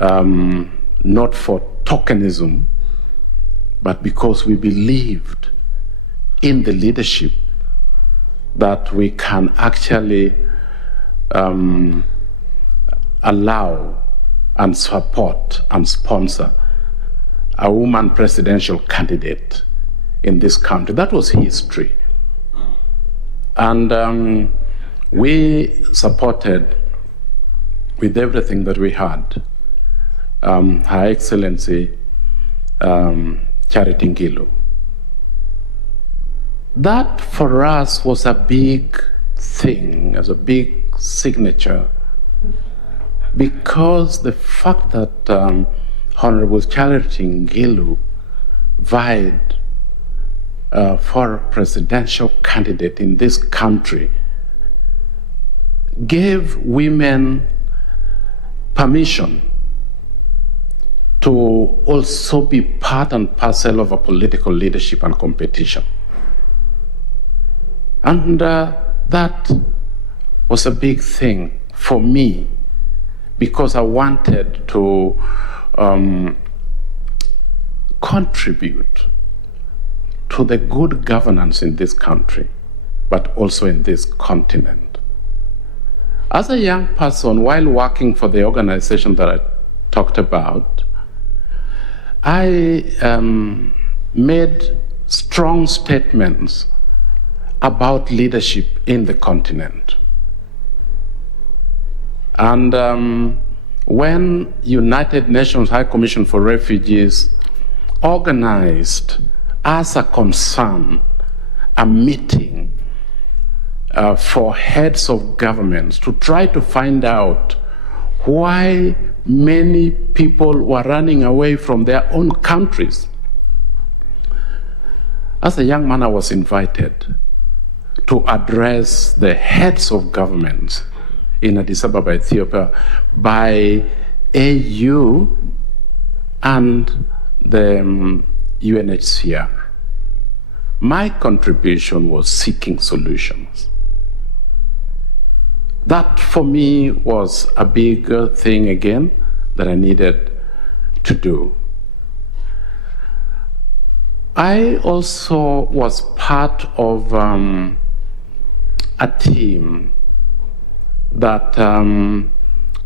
not for tokenism, but because we believed in the leadership that we can actually allow and support and sponsor a woman presidential candidate in this country. That was history. And we supported with everything that we had Her Excellency Charity Ngilu. That for us was a big thing, as a big signature, because the fact that Honorable Charity Ngilu vied for a presidential candidate in this country gave women permission to also be part and parcel of a political leadership and competition. And that was a big thing for me, because I wanted to contribute to the good governance in this country, but also in this continent. As a young person, while working for the organization that I talked about, I made strong statements about leadership in the continent. And when United Nations High Commission for Refugees organized as a concern a meeting for heads of governments to try to find out why many people were running away from their own countries, as a young man, I was invited to address the heads of governments in Addis Ababa, Ethiopia, by AU and the UNHCR. My contribution was seeking solutions. That for me was a big thing again that I needed to do. I also was part of a team that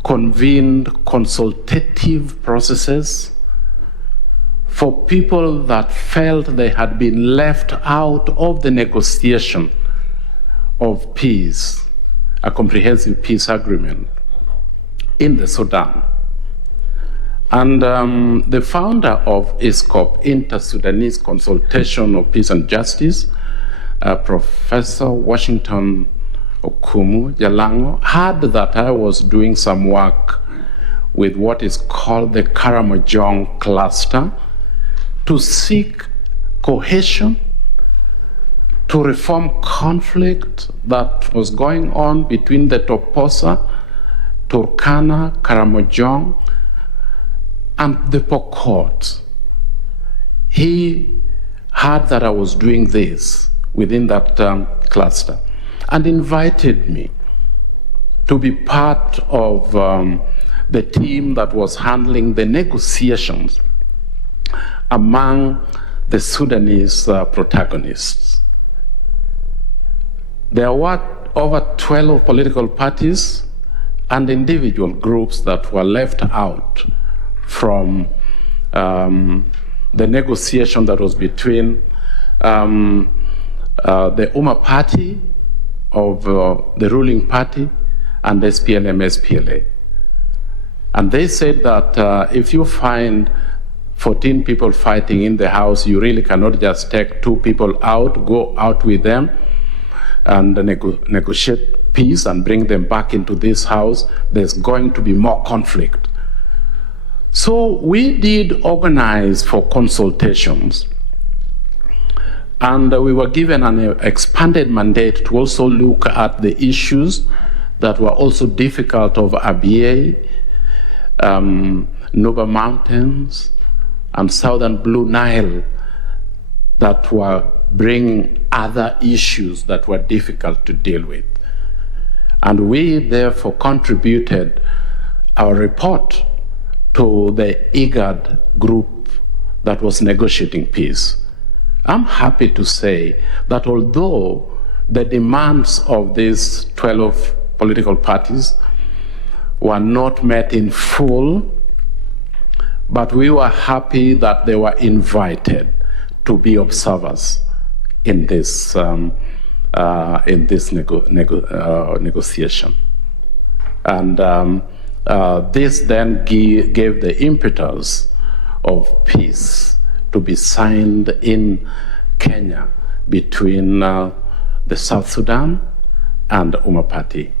convened consultative processes for people that felt they had been left out of the negotiation of peace, a comprehensive peace agreement in the Sudan. And the founder of ISCOP, Inter-Sudanese Consultation of Peace and Justice, Professor Washington Okumu Jalango, heard that I was doing some work with what is called the Karamojong cluster to seek cohesion, to reform conflict that was going on between the Toposa, Turkana, Karamojong, and the Pokot. He heard that I was doing this within that cluster and invited me to be part of the team that was handling the negotiations among the Sudanese protagonists. There were over 12 political parties and individual groups that were left out from the negotiation that was between the UMA party of the ruling party and SPLM-SPLA. And they said that if you find 14 people fighting in the house, you really cannot just take 2 people out, go out with them and negotiate peace and bring them back into this house. There's going to be more conflict. So we did organize for consultations, and we were given an expanded mandate to also look at the issues that were also difficult of Abyei, Nuba Mountains, and Southern Blue Nile, that were bringing other issues that were difficult to deal with. And we therefore contributed our report to the IGAD group that was negotiating peace. I'm happy to say that although the demands of these 12 political parties were not met in full, but we were happy that they were invited to be observers in this negotiation. And this then gave the impetus of peace to be signed in Kenya between the South Sudan and Umma Party.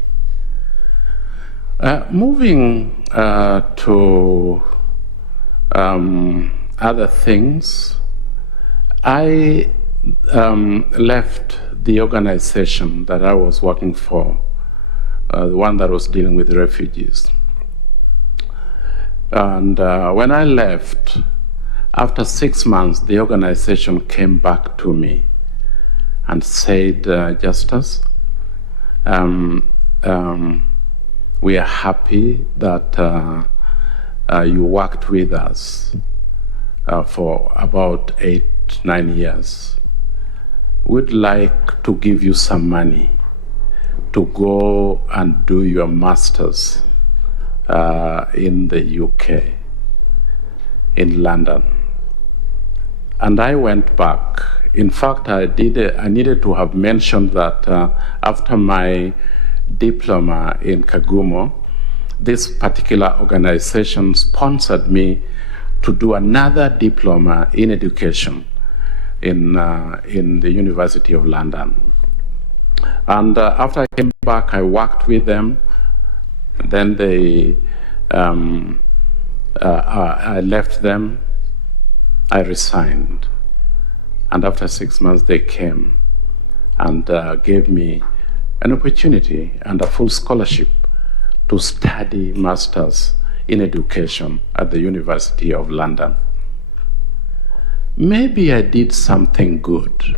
Moving to other things, I left the organization that I was working for, the one that was dealing with refugees. And when I left, after 6 months, the organization came back to me and said, Justus, we are happy that you worked with us for about 8-9 years. We'd like to give you some money to go and do your master's in the UK, in London. And I went back. In fact, I needed to have mentioned that after my diploma in Kagumo, this particular organization sponsored me to do another diploma in education in the University of London. And after I came back, I worked with them. Then I left them. I resigned. And after 6 months, they came and gave me an opportunity and a full scholarship to study masters in education at the University of London. Maybe I did something good.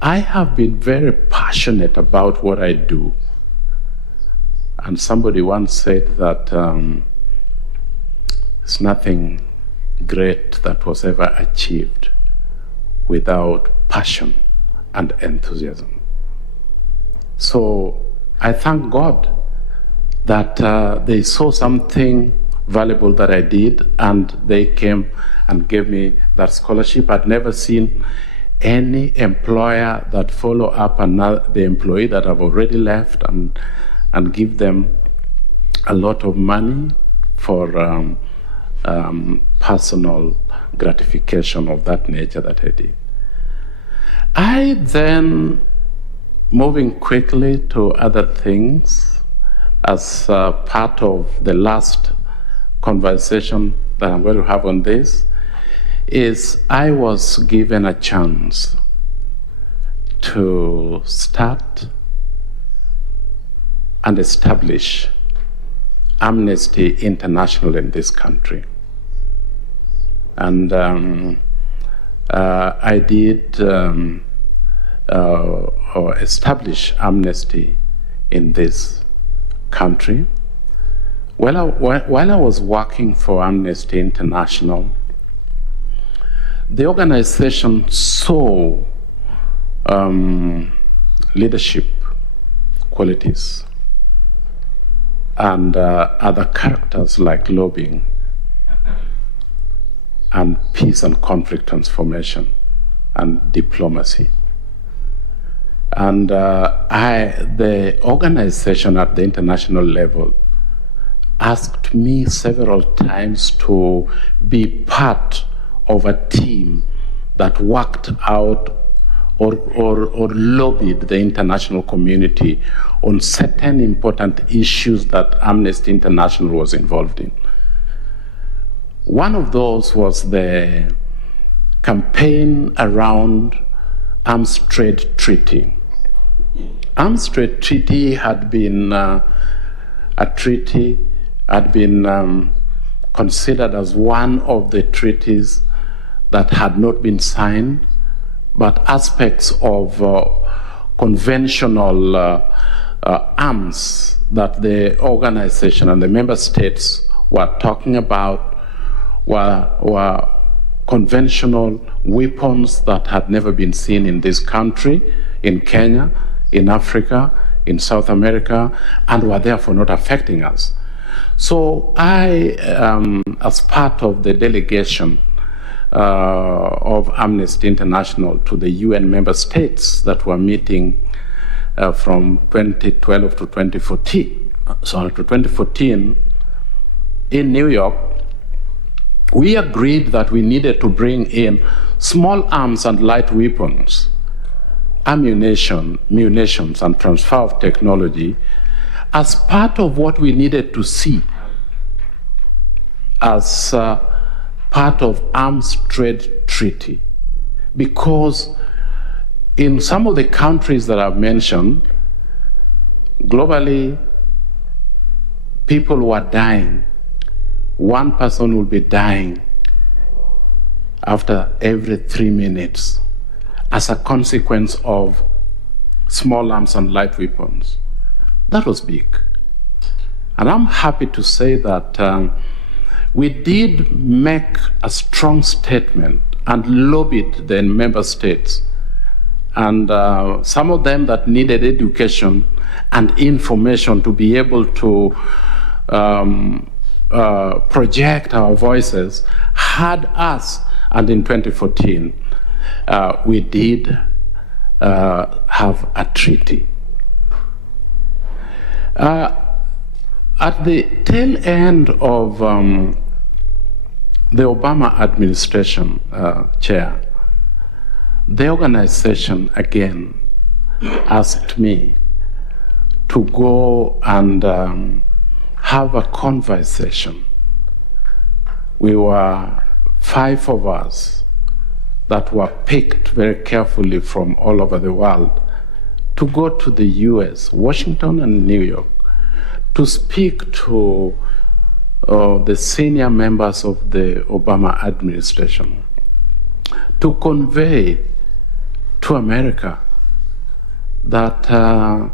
I have been very passionate about what I do. And somebody once said that it's nothing great that was ever achieved without passion and enthusiasm. So I thank God that they saw something valuable that I did, and they came and gave me that scholarship. I'd never seen any employer that follow up the employee that have already left and give them a lot of money for personal gratification of that nature that I did. I then, moving quickly to other things, as part of the last conversation that I'm going to have on this, is I was given a chance to start and establish Amnesty International in this country. And I did establish Amnesty in this country. While I was working for Amnesty International, the organization saw leadership qualities and other characters like lobbying and peace and conflict transformation and diplomacy. And the organization at the international level asked me several times to be part of a team that worked out or lobbied the international community on certain important issues that Amnesty International was involved in. One of those was the campaign around Amstrad Treaty. Amstrad Treaty had been considered as one of the treaties that had not been signed, but aspects of conventional arms that the organization and the member states were talking about were conventional weapons that had never been seen in this country, in Kenya, in Africa, in South America, and were therefore not affecting us. So I, as part of the delegation of Amnesty International to the UN member states that were meeting from 2012 to 2014 in New York, we agreed that we needed to bring in small arms and light weapons, ammunition, munitions, and transfer of technology as part of what we needed to see as part of Amstrad Treaty. Because in some of the countries that I've mentioned, globally, people were dying. One person will be dying after every 3 minutes as a consequence of small arms and light weapons. That was big. And I'm happy to say that we did make a strong statement and lobbied the member states, and some of them that needed education and information to be able to project our voices had us, and in 2014 we did have a treaty. At the tail end of the Obama administration, Chair, the organization again asked me to go and have a conversation. We were 5 of us that were picked very carefully from all over the world to go to the US, Washington and New York, to speak to the senior members of the Obama administration, to convey to America that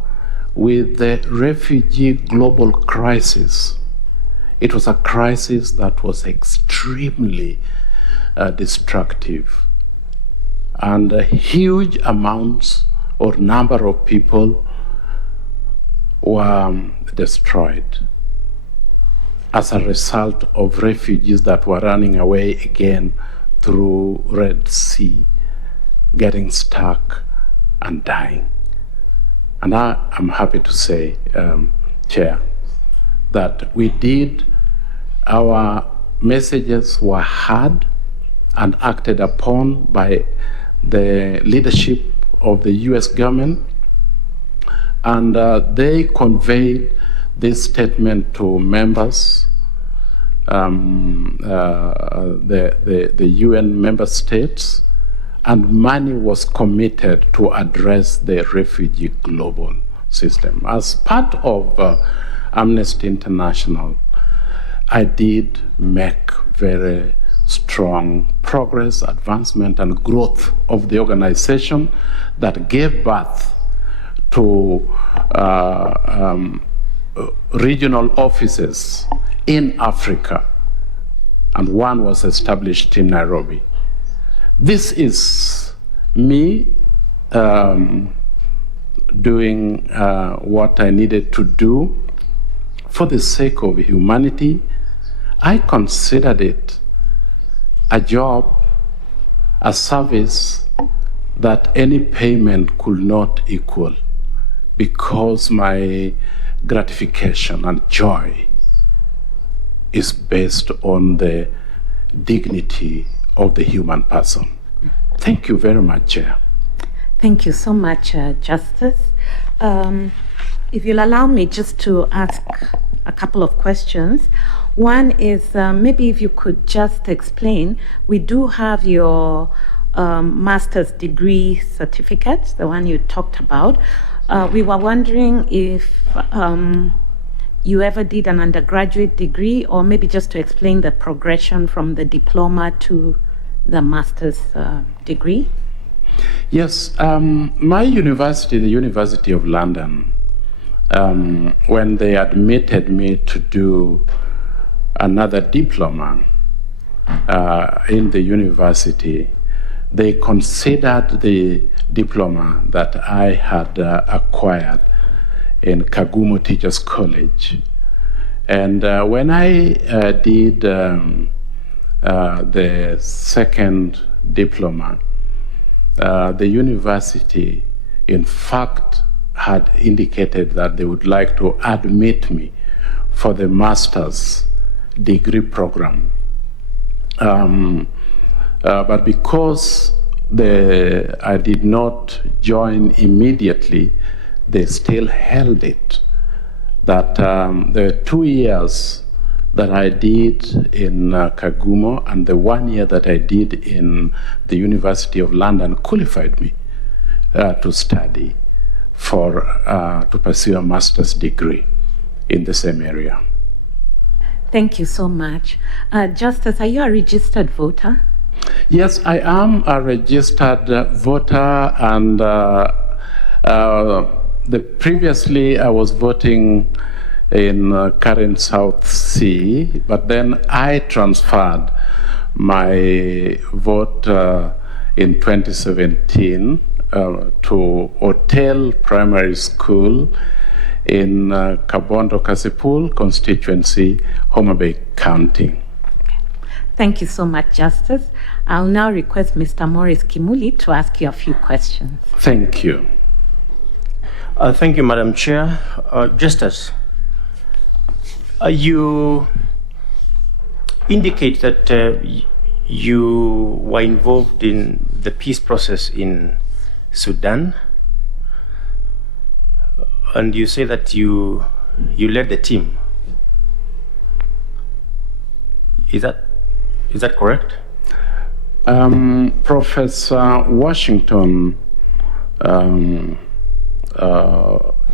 with the refugee global crisis, it was a crisis that was extremely destructive, and huge amounts or number of people were destroyed as a result of refugees that were running away again through Red Sea, getting stuck and dying. And I'm happy to say, Chair, that we did, our messages were heard and acted upon by the leadership of the US government, and they conveyed this statement to members, the UN member states, and money was committed to address the refugee global system. As part of Amnesty International, I did make very strong progress, advancement, and growth of the organization that gave birth to regional offices in Africa, and one was established in Nairobi. This is me doing what I needed to do for the sake of humanity. I considered it a job, a service that any payment could not equal, because my gratification and joy is based on the dignity of the human person. Thank you very much, Chair. Thank you so much, Justice. If you'll allow me just to ask a couple of questions. One is maybe if you could just explain, we do have your master's degree certificate, the one you talked about. We were wondering if you ever did an undergraduate degree, or maybe just to explain the progression from the diploma to the master's degree. Yes, my university, the University of London, when they admitted me to do another diploma in the university, they considered the diploma that I had acquired in Kagumo Teachers College. And when I did the second diploma, the university, in fact, had indicated that they would like to admit me for the master's degree program. But because I did not join immediately, they still held it. That the 2 years that I did in Kagumo and the 1 year that I did in the University of London qualified me to study to pursue a master's degree in the same area. Thank you so much. Justice, are you a registered voter? Yes, I am a registered voter, and previously I was voting in current South Sea, but then I transferred my vote in 2017 to Hotel Primary School in Kabondo Kasipul constituency, Homa Bay County. Thank you so much, Justice. I'll now request Mr. Morris Kimuli to ask you a few questions. Thank you. Thank you, Madam Chair. Justice, you indicate that you were involved in the peace process in Sudan, and you say that you led the team. Is that correct? Professor Washington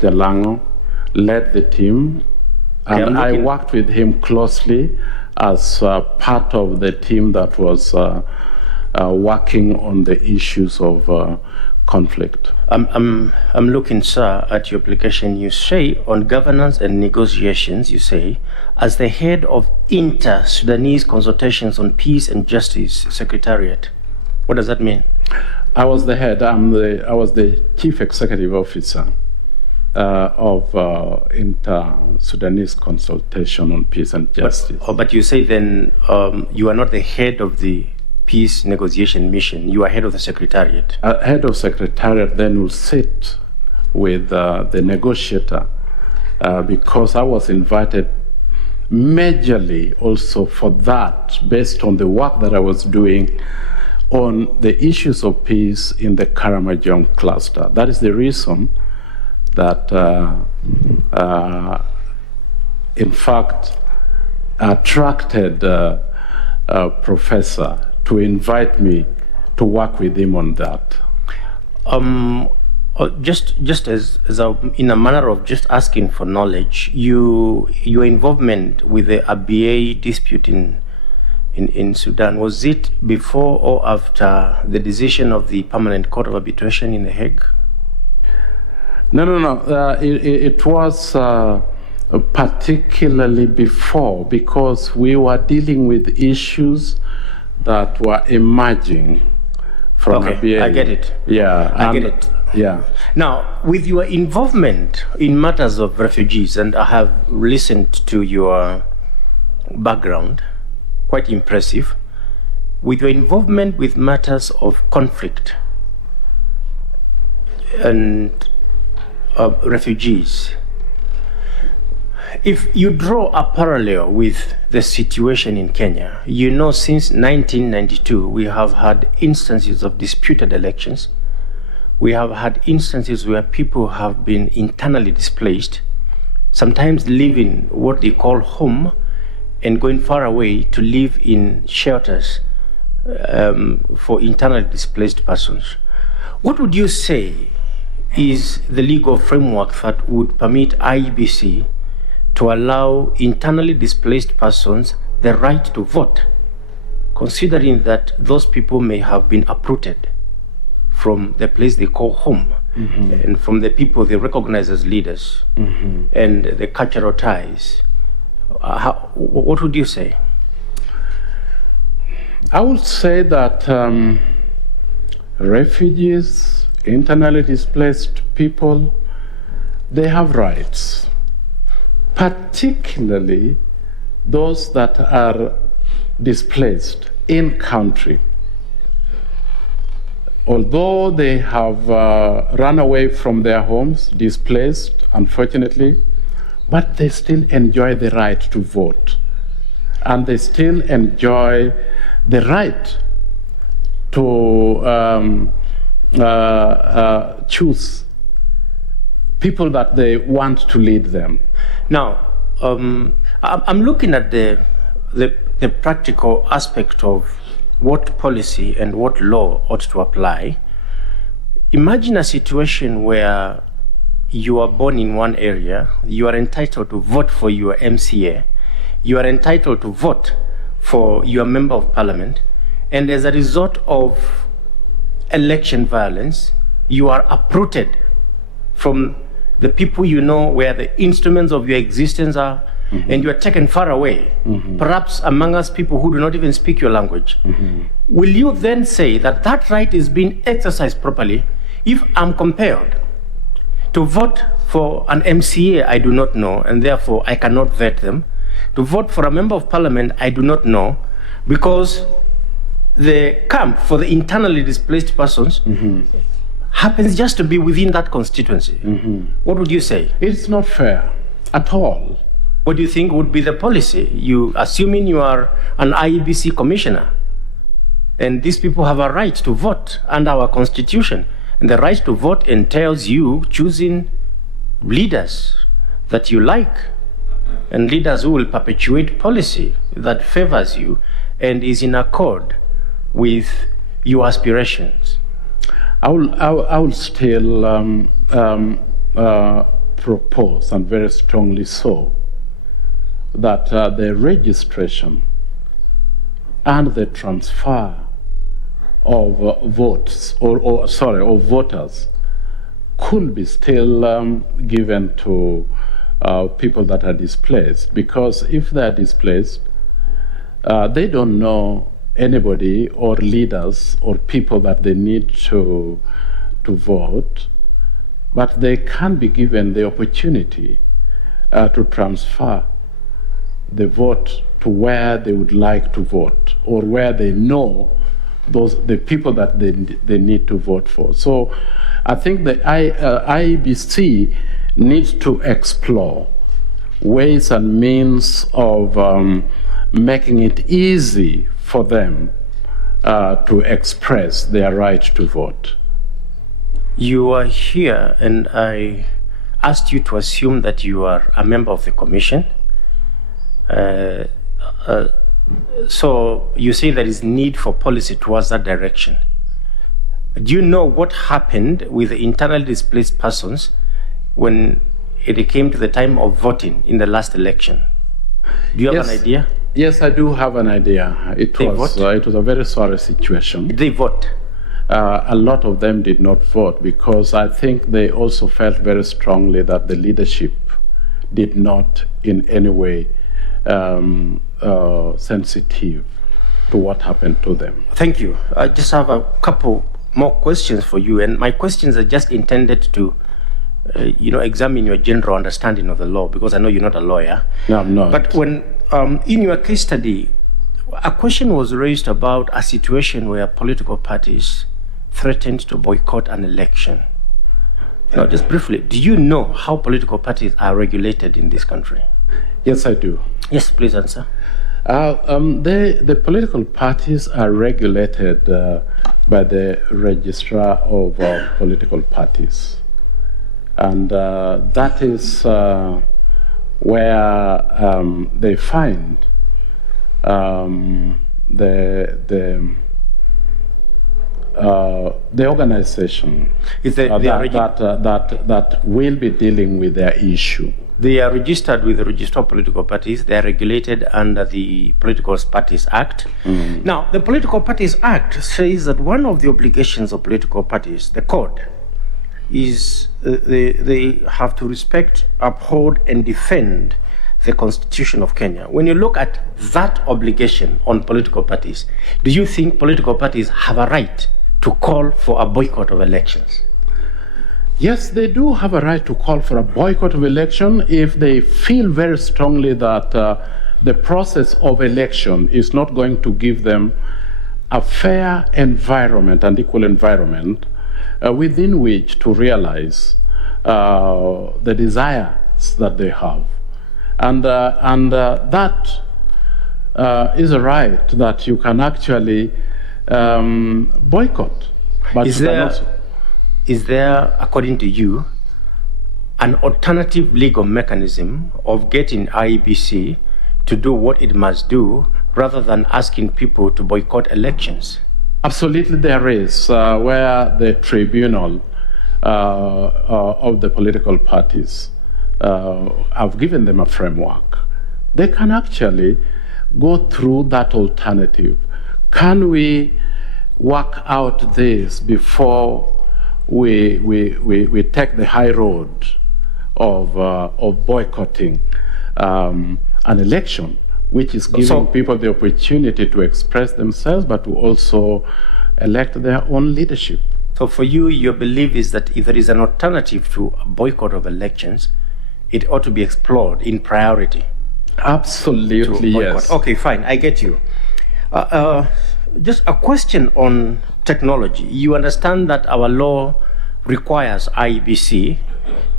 Delango led the team, and I worked with him closely as part of the team that was working on the issues of conflict. I'm looking, sir, at your application. You say on governance and negotiations, you say, as the head of Inter-Sudanese Consultations on Peace and Justice Secretariat. What does that mean? I was the head. I was the chief executive officer of Inter-Sudanese Consultation on Peace and Justice. But you say then you are not the head of the peace negotiation mission. You are head of the secretariat. Head of secretariat then will sit with the negotiator because I was invited majorly also for that, based on the work that I was doing on the issues of peace in the Karamajong cluster. That is the reason that, in fact, attracted a professor to invite me to work with him on that. Just as in a manner of just asking for knowledge, your involvement with the Abyei dispute in Sudan, was it before or after the decision of the Permanent Court of Arbitration in The Hague? No. It was particularly before, because we were dealing with issues that were emerging from Abyei. I get it. Yeah, I get it. Yeah. Now, with your involvement in matters of refugees, and I have listened to your background, quite impressive, with your involvement with matters of conflict and refugees, if you draw a parallel with the situation in Kenya, you know, since 1992, we have had instances of disputed elections. We have had instances where people have been internally displaced, sometimes leaving what they call home and going far away to live in shelters for internally displaced persons. What would you say is the legal framework that would permit Iebc to allow internally displaced persons the right to vote, considering that those people may have been uprooted from the place they call home, and from the people they recognize as leaders, and the cultural ties What would you say? I would say that refugees, internally displaced people, they have rights, particularly those that are displaced in country. Although they have run away from their homes, displaced, unfortunately, but they still enjoy the right to vote. And they still enjoy the right to choose people that they want to lead them. Now, I'm looking at the practical aspect of what policy and what law ought to apply. Imagine a situation where you are born in one area, you are entitled to vote for your MCA, you are entitled to vote for your member of parliament, and as a result of election violence, you are uprooted from the people you know where the instruments of your existence are, and you are taken far away, perhaps among us people who do not even speak your language. Will you then say that that right is being exercised properly if I'm compelled to vote for an MCA I do not know, and therefore I cannot vet them, to vote for a member of parliament I do not know, because the camp for the internally displaced persons happens just to be within that constituency? What would you say? It's not fair at all. What do you think would be the policy? You, assuming you are an Iebc commissioner, and these people have a right to vote under our constitution, and the right to vote entails you choosing leaders that you like, and leaders who will perpetuate policy that favors you and is in accord with your aspirations. I will still propose, and very strongly so, that the registration and the transfer of votes or voters could be still given to people that are displaced, because if they are displaced, they don't know anybody or leaders or people that they need to vote, but they can be given the opportunity to transfer the vote to where they would like to vote, or where they know the people that they need to vote for. So I think the IEBC needs to explore ways and means of making it easy for them to express their right to vote. You are here, and I asked you to assume that you are a member of the commission. So you say there is need for policy towards that direction. Do you know what happened with the internally displaced persons when it came to the time of voting in the last election? Do you have an idea? Yes, I do have an idea. It was a very sorry situation. Did they vote? A lot of them did not vote, because I think they also felt very strongly that the leadership did not in any way sensitive to what happened to them. Thank you. I just have a couple more questions for you, and my questions are just intended to examine your general understanding of the law, because I know you're not a lawyer. No, I'm not. But when in your case study, a question was raised about a situation where political parties threatened to boycott an election. Now, just briefly, do you know how political parties are regulated in this country? Yes, I do. Yes, please answer. The political parties are regulated by the registrar of political parties. And that is where they find the organization that will be dealing with their issue. They are registered with the Register of Political Parties. They are regulated under the Political Parties Act. Now, the Political Parties Act says that one of the obligations of political parties, the code, is they have to respect, uphold, and defend the Constitution of Kenya, when you look at that obligation on political parties, do you think political parties have a right to call for a boycott of elections? Yes, they do have a right to call for a boycott of election if they feel very strongly that the process of election is not going to give them a fair environment and equal environment within which to realize the desires that they have. And that is a right that you can actually boycott. But is there, according to you, an alternative legal mechanism of getting Iebc to do what it must do rather than asking people to boycott elections? Absolutely there is, where the tribunal of the political parties have given them a framework. They can actually go through that alternative. Can we work out this before we take the high road of boycotting an election, which is giving people the opportunity to express themselves, but to also elect their own leadership? So for you, your belief is that if there is an alternative to a boycott of elections, it ought to be explored in priority. Absolutely, yes. Okay, fine, I get you. Just a question on technology. You understand that our law requires Iebc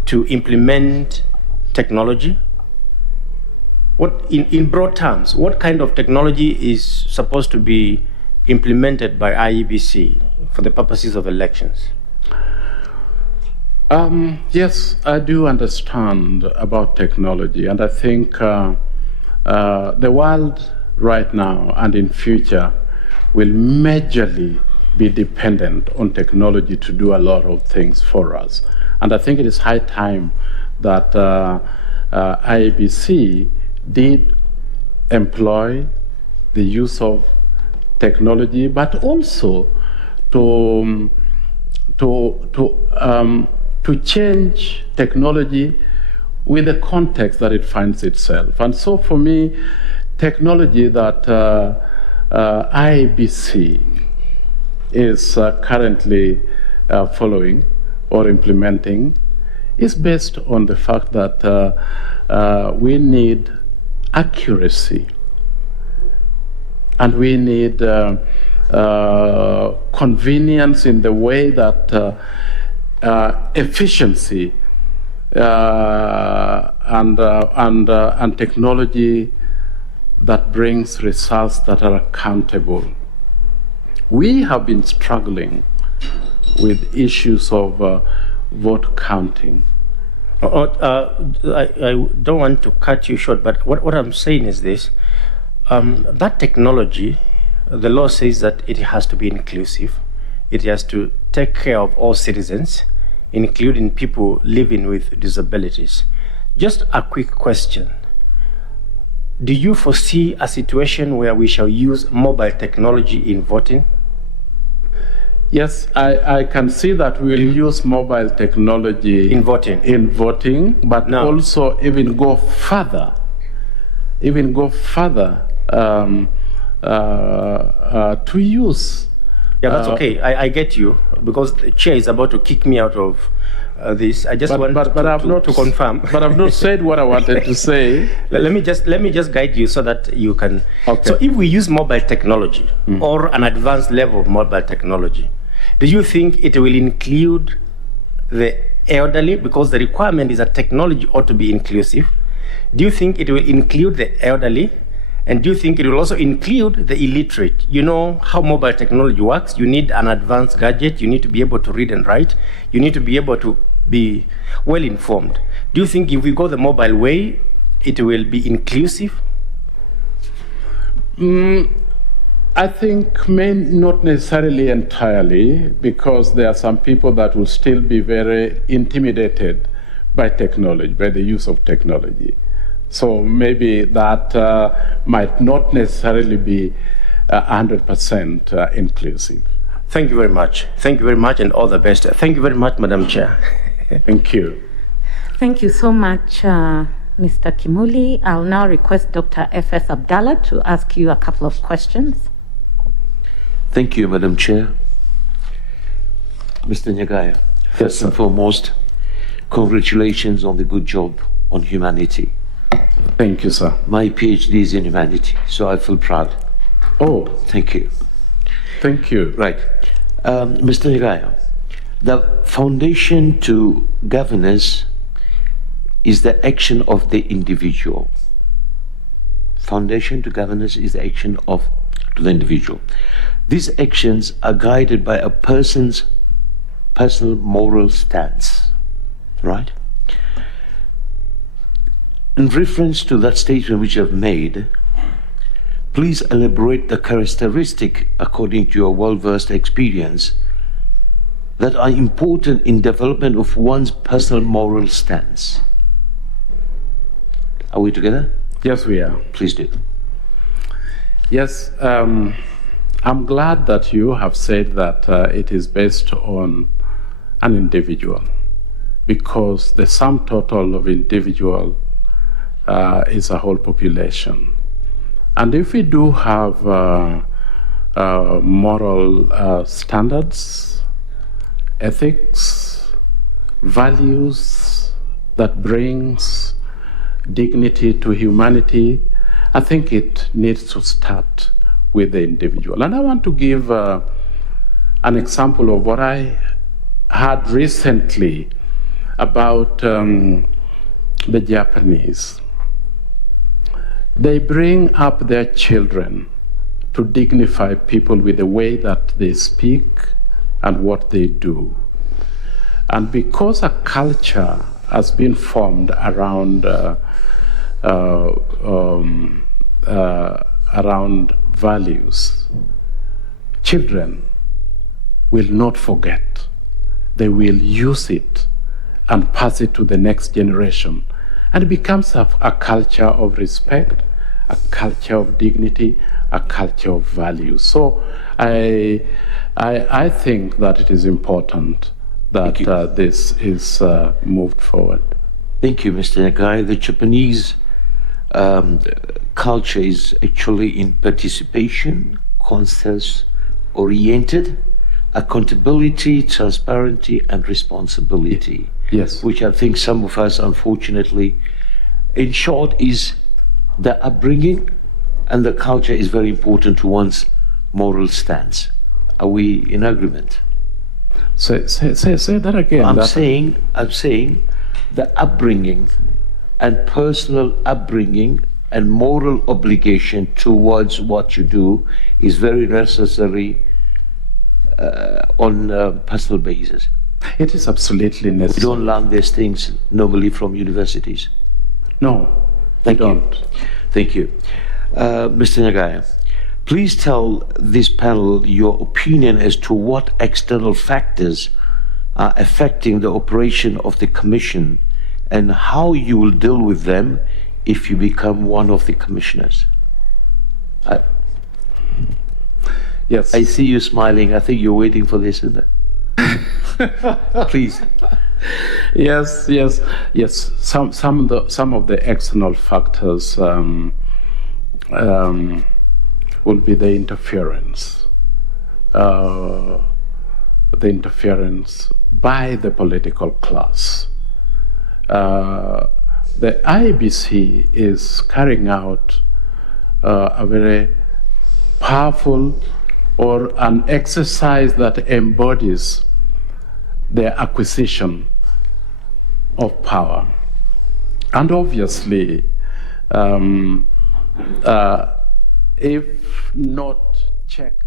to implement technology? What, in broad terms, what kind of technology is supposed to be implemented by Iebc for the purposes of elections? Yes, I do understand about technology, and I think the world right now and in future will majorly be dependent on technology to do a lot of things for us. And I think it is high time that Iebc did employ the use of technology, but also to change technology with the context that it finds itself. And so for me, technology that Iebc is currently following or implementing is based on the fact that we need accuracy and we need convenience in the way that efficiency and technology that brings results that are accountable. We have been struggling with issues of vote counting. I don't want to cut you short, but what I'm saying is this. That technology, the law says that it has to be inclusive. It has to take care of all citizens, including people living with disabilities. Just a quick question. Do you foresee a situation where we shall use mobile technology in voting? Yes, I can see that we will use mobile technology in voting, but no. Also even go further to use. Yeah, that's okay. I get you, because the chair is about to kick me out of this. I just want to confirm. But I've not said what I wanted to say. Let me just guide you so that you can. Okay. So if we use mobile technology or an advanced level of mobile technology, do you think it will include the elderly? Because the requirement is that technology ought to be inclusive. Do you think it will include the elderly? And do you think it will also include the illiterate? You know how mobile technology works. You need an advanced gadget. You need to be able to read and write. You need to be able to be well informed. Do you think if we go the mobile way, it will be inclusive? I think not necessarily entirely, because there are some people that will still be very intimidated by technology, by the use of technology. So maybe that might not necessarily be 100% inclusive. Thank you very much. Thank you very much, and all the best. Thank you very much, Madam Chair. Thank you. Thank you so much, Mr. Kimuli. I'll now request Dr. F.S. Abdallah to ask you a couple of questions. Thank you, Madam Chair. Mr. Nyagaya, first and foremost, congratulations on the good job on humanity. Thank you, sir. My PhD is in humanity, so I feel proud. Oh, Thank you. thank you. Right. Mr. Nyagaya, the foundation to governance is the action of the individual. Foundation to governance is the action of the individual. These actions are guided by a person's personal moral stance, right? In reference to that statement which I've made, please elaborate the characteristic, according to your well-versed experience, that are important in development of one's personal moral stance. Are we together? Yes, we are. Please do. Yes, I'm glad that you have said that it is based on an individual, because the sum total of individual is a whole population. And if we do have moral standards, ethics, values that brings dignity to humanity, I think it needs to start with the individual. And I want to give an example of what I heard recently about the Japanese. They bring up their children to dignify people with the way that they speak and what they do. And because a culture has been formed around around values, children will not forget. They will use it and pass it to the next generation. And it becomes a culture of respect, a culture of dignity, a culture of value. So I think that it is important that this is moved forward. Thank you, Mr. Nagai. The Japanese culture is actually in participation, consensus-oriented, accountability, transparency, and responsibility. Yes. Which I think some of us, unfortunately, in short, is the upbringing, and the culture is very important to one's moral stance. Are we in agreement? Say that again. I'm saying the upbringing and personal upbringing and moral obligation towards what you do is very necessary on a personal basis. It is absolutely We necessary. don't learn these things normally from universities. No, Thank we you. don't. Thank you. Mr. Nagaya, please tell this panel your opinion as to what external factors are affecting the operation of the Commission and how you will deal with them if you become one of the commissioners. Yes. I see you smiling. I think you're waiting for this, isn't it? Please. Yes. Some of the external factors will be the interference by the political class. The Iebc is carrying out a very powerful or an exercise that embodies the acquisition of power. And obviously, if not checked,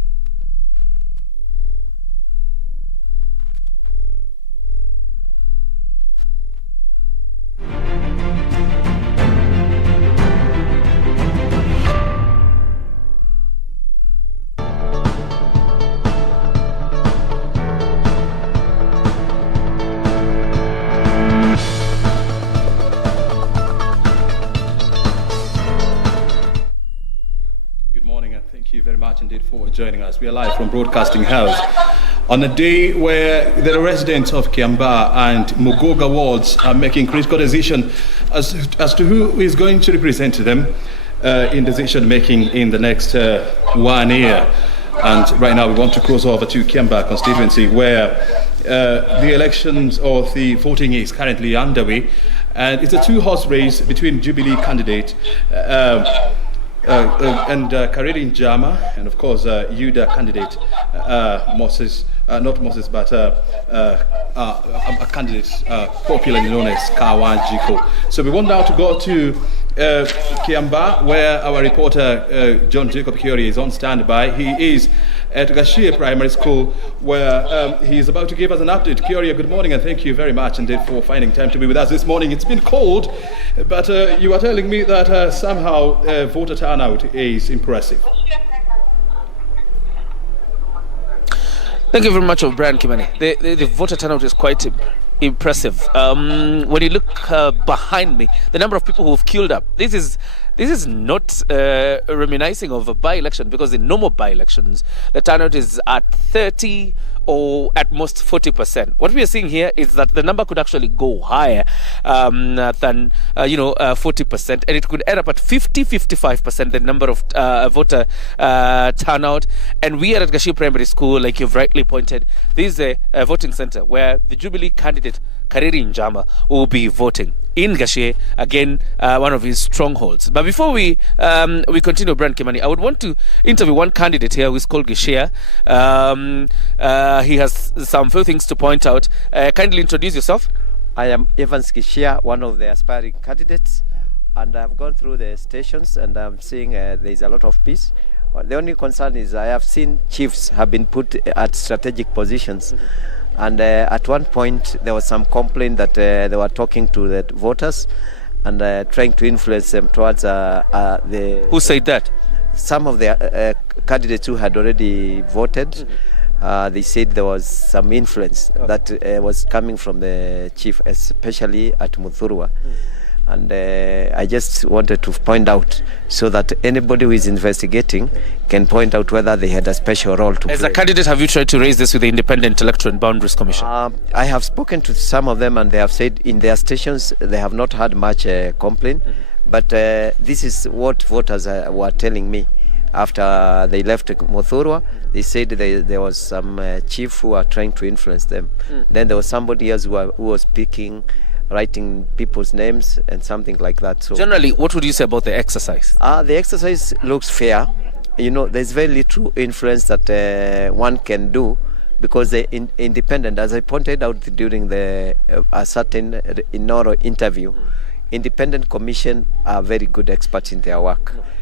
Good morning, and thank you very much indeed for joining us. We are live from Broadcasting House on a day where the residents of Kiambaa and Mugoga wards are making critical decision as to who is going to represent them in decision making in the next 1 year. And right now we want to cross over to Kiambaa constituency, where the elections or the voting is currently underway, and it's a two-horse race between Jubilee candidate and Kareri Njama, and of course UDA candidate not Moses, but a candidate popularly known as Kawajiko. So we want now to go to Kiambaa, where our reporter John Jacob Kiori is on standby. He is at Gashie Primary School, where he is about to give us an update. Kiori, good morning, and thank you very much indeed for finding time to be with us this morning. It's been cold, but you are telling me that somehow voter turnout is impressive. Thank you very much, Brian Kimani. The voter turnout is quite impressive. When you look behind me, the number of people who have queued up, this is not reminiscing of a by-election, because in normal by-elections, the turnout is at 30 or at most 40%. What we are seeing here is that the number could actually go higher than 40%, and it could end up at 55%, the number of voter turnout. And we are at Gashie Primary School, like you've rightly pointed. This is a voting center where the Jubilee candidate Kareri Njama will be voting in Gashie, again one of his strongholds. But before we continue, Brian Kimani, I would want to interview one candidate here who is called Gashie. He has some few things to point out. Kindly introduce yourself. I am Evans Gashie, one of the aspiring candidates, and I've gone through the stations and I'm seeing there is a lot of peace. The only concern is I have seen chiefs have been put at strategic positions. And at one point, there was some complaint that they were talking to the voters and trying to influence them towards the... Who said that? Some of the candidates who had already voted. They said there was some influence that was coming from the chief, especially at Muthurwa. And I just wanted to point out so that anybody who is investigating can point out whether they had a special role to play. As a candidate, have you tried to raise this with the Independent Electoral and Boundaries Commission? I have spoken to some of them, and they have said in their stations they have not had much complaint. But this is what voters were telling me after they left Muthurwa. They said there was some chief who are trying to influence them. Then there was somebody else who was speaking, writing people's names and something like that. So generally, what would you say about the exercise? The exercise looks fair. You know, there's very little influence that one can do, because they're independent. As I pointed out during a certain inaugural interview, independent commission are very good experts in their work.